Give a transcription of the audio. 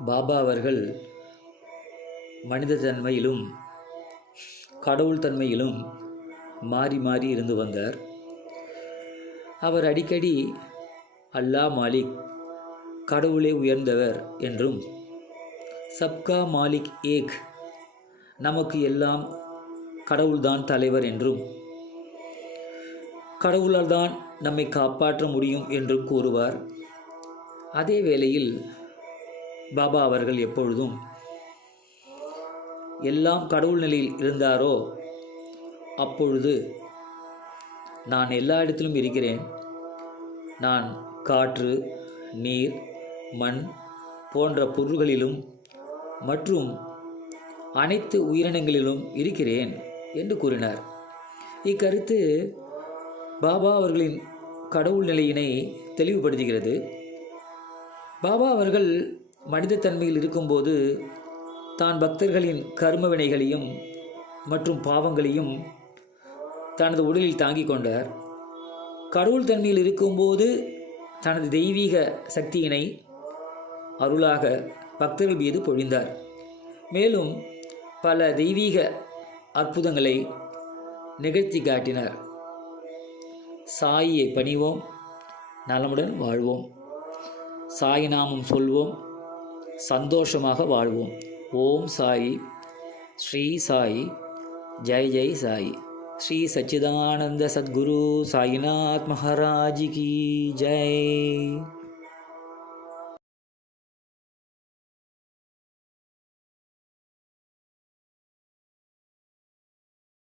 பாபா அவர்கள் மனித தன்மையிலும் கடவுள் தன்மையிலும் மாறி மாறி இருந்து வந்தார். அவர் அடிக்கடி அல்லாஹ் மாலிக் கடவுளே உயர்ந்தவர் என்றும் சப்கா மாலிக் ஏக் நமக்கு எல்லாம் கடவுள்தான் தலைவர் என்றும் கடவுளால் தான் நம்மை காப்பாற்ற முடியும் என்றும் கூறுவார். அதே வேளையில் பாபா அவர்கள் எப்பொழுதும் எல்லாம் கடவுள் நிலையில் இருந்தாரோ அப்பொழுது நான் எல்லா இடத்திலும் இருக்கிறேன். நான் காற்று நீர் மண் போன்ற பொருள்களிலும் மற்றும் அனைத்து உயிரினங்களிலும் இருக்கிறேன் என்று கூறினார். இக்கருத்து பாபா அவர்களின் கடவுள் நிலையினை தெளிவுபடுத்துகிறது. பாபா அவர்கள் மனிதத்தன்மையில் இருக்கும்போது தான் பக்தர்களின் கர்ம வினைகளையும் மற்றும் பாவங்களையும் தனது உடலில் தாங்கிக் கொண்டார். கடவுள் தன்மையில் இருக்கும்போது தனது தெய்வீக சக்தியினை அருளாக பக்தர்கள் மீது பொழிந்தார். மேலும் பல தெய்வீக அற்புதங்களை நிகழ்த்தி காட்டினார். சாயியை பணிவோம் நலமுடன் வாழ்வோம். சாய் நாமம் சொல்வோம். சந்தோஷமாக வாழ்வோம். ஓம் சாயி. ஸ்ரீ சாயி. ஜெய் ஜெய் சாயி. ஸ்ரீ சச்சிதானந்த சத்குரு சாயிநாத் மகாராஜ் கி. ஜெய்.